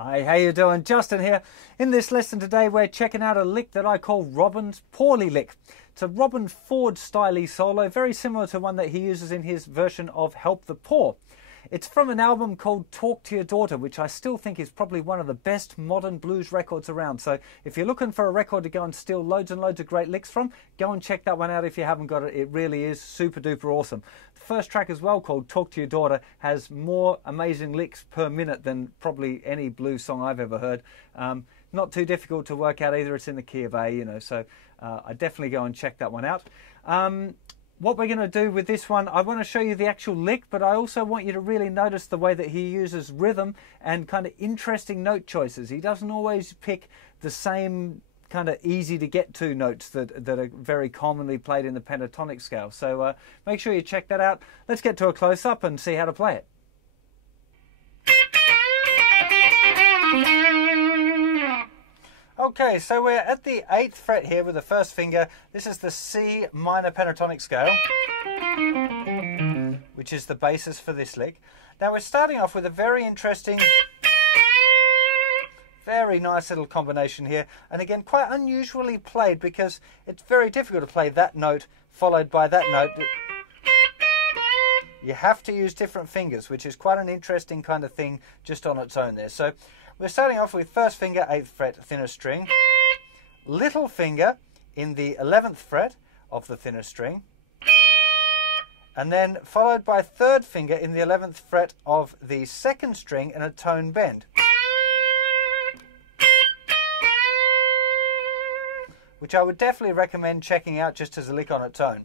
Hi, how you doing? Justin here. In this lesson today we're checking out a lick that I call Robben's Poorly lick. It's a Robben Ford stylee solo, very similar to one that he uses in his version of Help the Poor. It's from an album called Talk to Your Daughter, which I still think is probably one of the best modern blues records around. So if you're looking for a record to go and steal loads and loads of great licks from, go and check that one out if you haven't got it. It really is super duper awesome. The first track as well, called Talk to Your Daughter, has more amazing licks per minute than probably any blues song I've ever heard. Not too difficult to work out either. It's in the key of A, you know, so I definitely go and check that one out. What we're going to do with this one, I want to show you the actual lick, but I also want you to really notice the way that he uses rhythm and kind of interesting note choices. He doesn't always pick the same kind of easy to get to notes that are very commonly played in the pentatonic scale. So make sure you check that out. Let's get to a close-up and see how to play it. Okay, so we're at the 8th fret here with the first finger. This is the C minor pentatonic scale, which is the basis for this lick. Now we're starting off with a very interesting, very nice little combination here. And again, quite unusually played because it's very difficult to play that note followed by that note. You have to use different fingers, which is quite an interesting kind of thing just on its own there. So we're starting off with first finger, 8th fret, thinner string, little finger in the 11th fret of the thinner string, and then followed by third finger in the 11th fret of the second string in a tone bend, which I would definitely recommend checking out just as a lick on its own.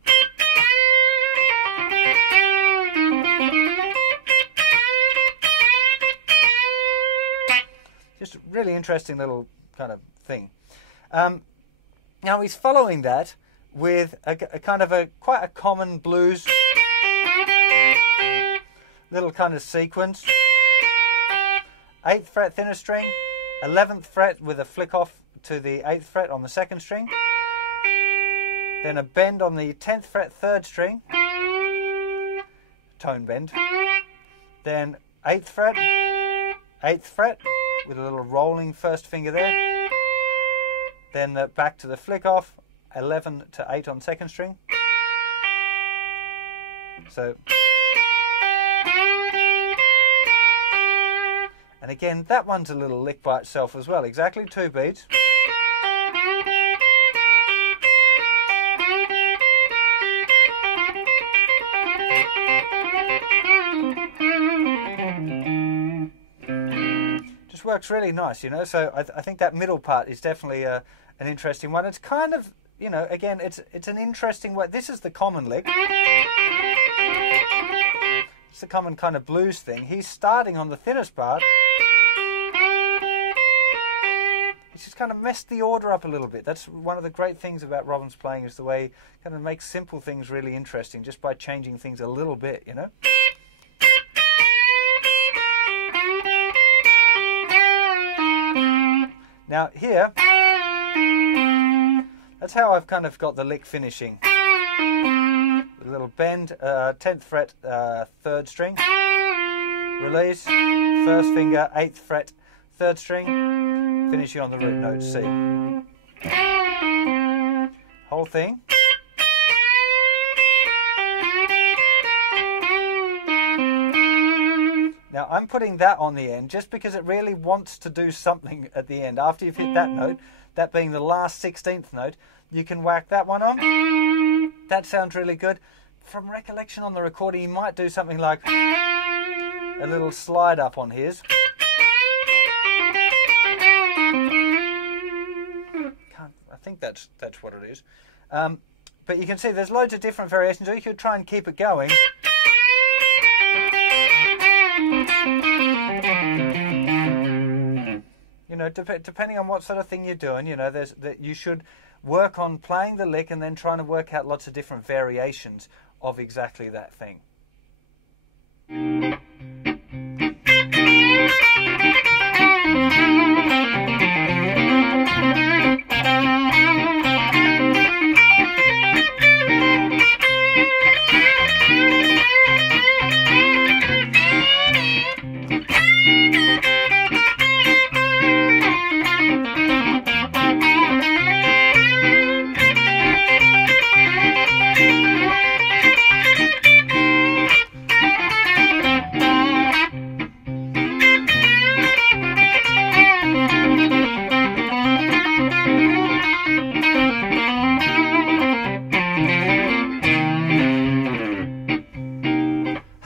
Just a really interesting little kind of thing. Now he's following that with a kind of quite a common blues little kind of sequence. 8th fret thinner string, 11th fret with a flick off to the 8th fret on the second string, then a bend on the 10th fret third string, tone bend, then 8th fret, 8th fret with a little rolling first finger there, then back to the flick off, 11 to 8 on second string. So, and again that one's a little lick by itself as well, exactly 2 beats. Works really nice, you know, so I think that middle part is definitely an interesting one. It's kind of, you know, again, it's an interesting way. This is the common lick. It's the common kind of blues thing. He's starting on the thinnest part. He's just kind of messed the order up a little bit. That's one of the great things about Robben's playing, is the way he kind of makes simple things really interesting just by changing things a little bit, you know. Now here, that's how I've kind of got the lick finishing. A little bend, 10th fret, 3rd string, release, first finger, 8th fret, 3rd string, finishing on the root note C. Whole thing. Now I'm putting that on the end just because it really wants to do something at the end. After you've hit that note, that being the last 16th note, you can whack that one on. That sounds really good. From recollection on the recording, you might do something like a little slide up on his. I think that's what it is. But you can see there's loads of different variations, or you could try and keep it going. You know, depending on what sort of thing you're doing, you know, you should work on playing the lick and then trying to work out lots of different variations of exactly that thing.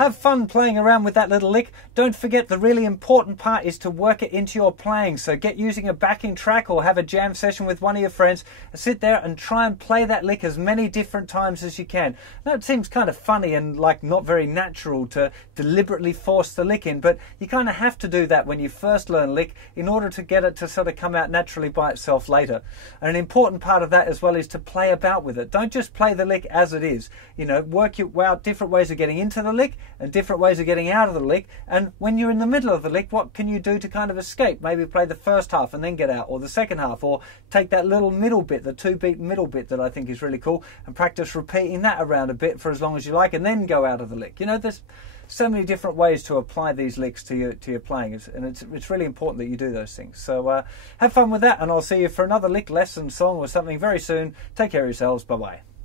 have fun playing around with that little lick. Don't forget, the really important part is to work it into your playing. So get using a backing track or have a jam session with one of your friends. Sit there and try and play that lick as many different times as you can. Now, it seems kind of funny and like not very natural to deliberately force the lick in, but you kind of have to do that when you first learn lick in order to get it to sort of come out naturally by itself later. And an important part of that as well is to play about with it. Don't just play the lick as it is. You know, work out different ways of getting into the lick and different ways of getting out of the lick. And when you're in the middle of the lick, what can you do to kind of escape? Maybe play the first half and then get out, or the second half, or take that little middle bit, the 2-beat middle bit that I think is really cool, and practice repeating that around a bit for as long as you like, and then go out of the lick. You know, there's so many different ways to apply these licks to your playing, and it's really important that you do those things. So have fun with that, and I'll see you for another lick lesson, song, or something very soon. Take care of yourselves. Bye bye.